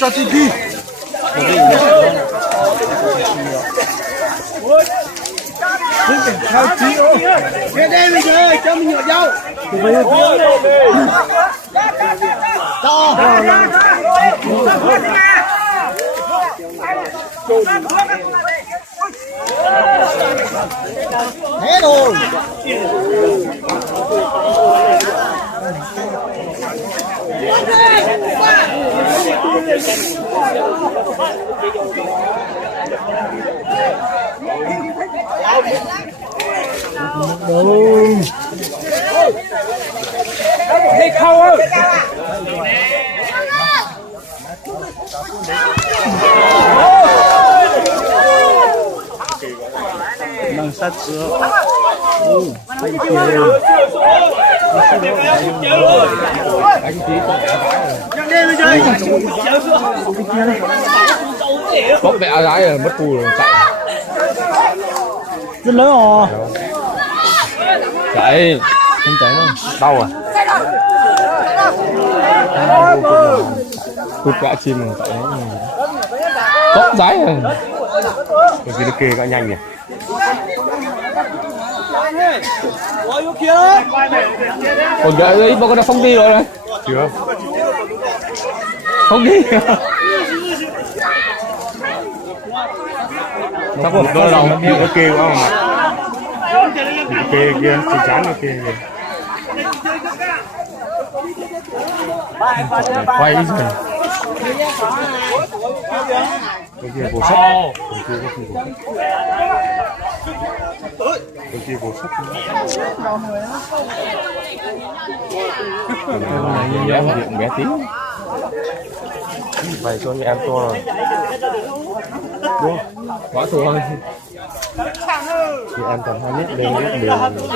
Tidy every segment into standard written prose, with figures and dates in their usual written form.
cho tí đi. Theo chí ô. Về đây bây giờ cho mình nhỏ dâu. Cho. Thế thôi. Đúng. Đi khâu ơi. Năng sát sữa. Anh tí bóc bẹ gái rồi mất cùi rồi chạy rất lớn rồi chạy không chạy đâu đau à cút quả chim rồi chạy tóc giấy rồi cái kia kê cái nhanh nhỉ còn gợi ấy bao con đã phong đi rồi đấy chưa phong đi sắp một đôi lòng nhiều cái kê quá mà kê kia chỉ chán cái kê kìa quay đi rồi cái kia bổ sắt cái kia bổ sắt em hiện bé tí vậy cho em to rồi đúng quá thôi thì em còn 2 mét lên mét đường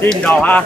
Chín đầu ha.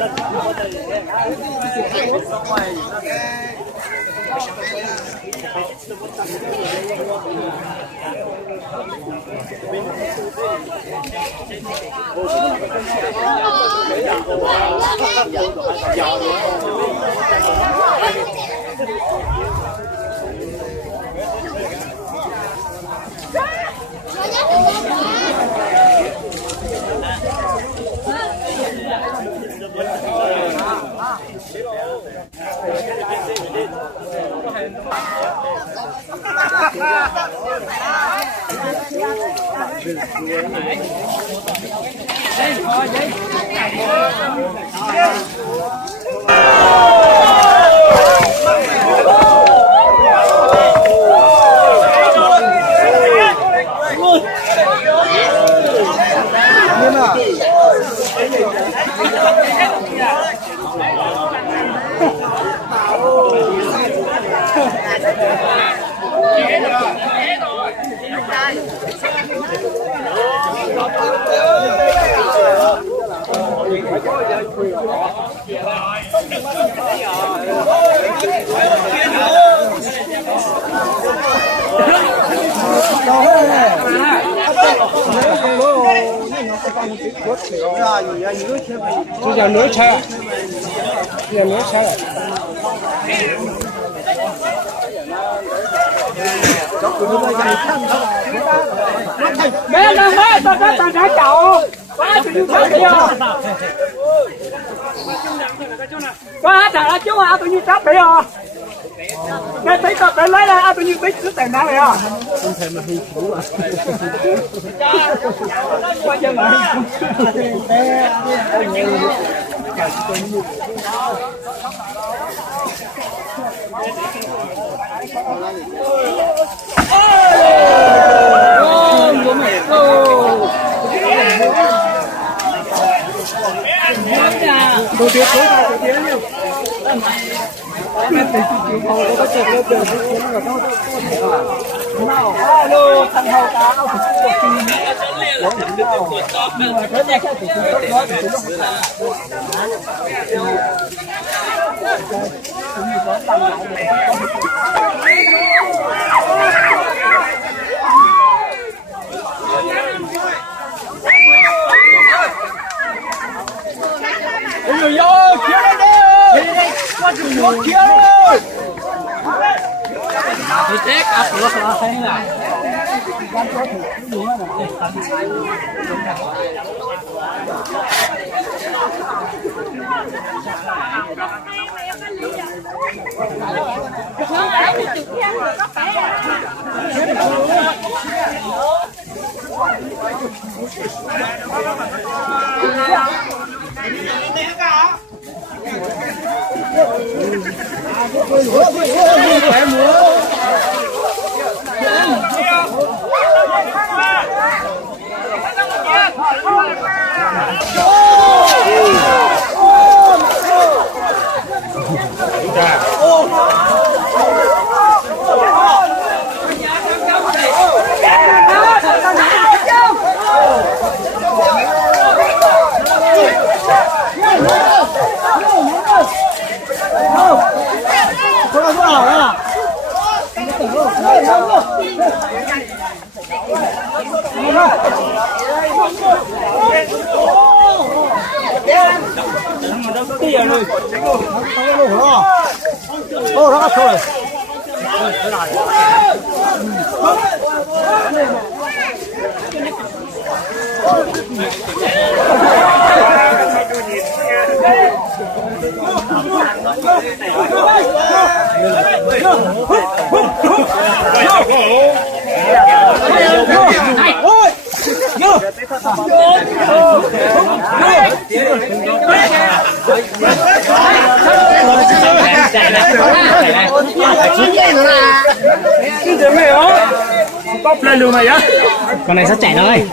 这叫轮车，叫轮车。没，大家找，把这个差别啊，把大家叫啊，对你差别啊。cái thấy có cái lấy là tôi như biết cứ tài năng này à không thể mà hình phú à qua chân mà tôi biết tôi biết nhiều alo thằng hầu cá nó ôi ôi kia đây qua chừng nước kia rồi tôi chết áp lực là thế này con này sắp chạy rồi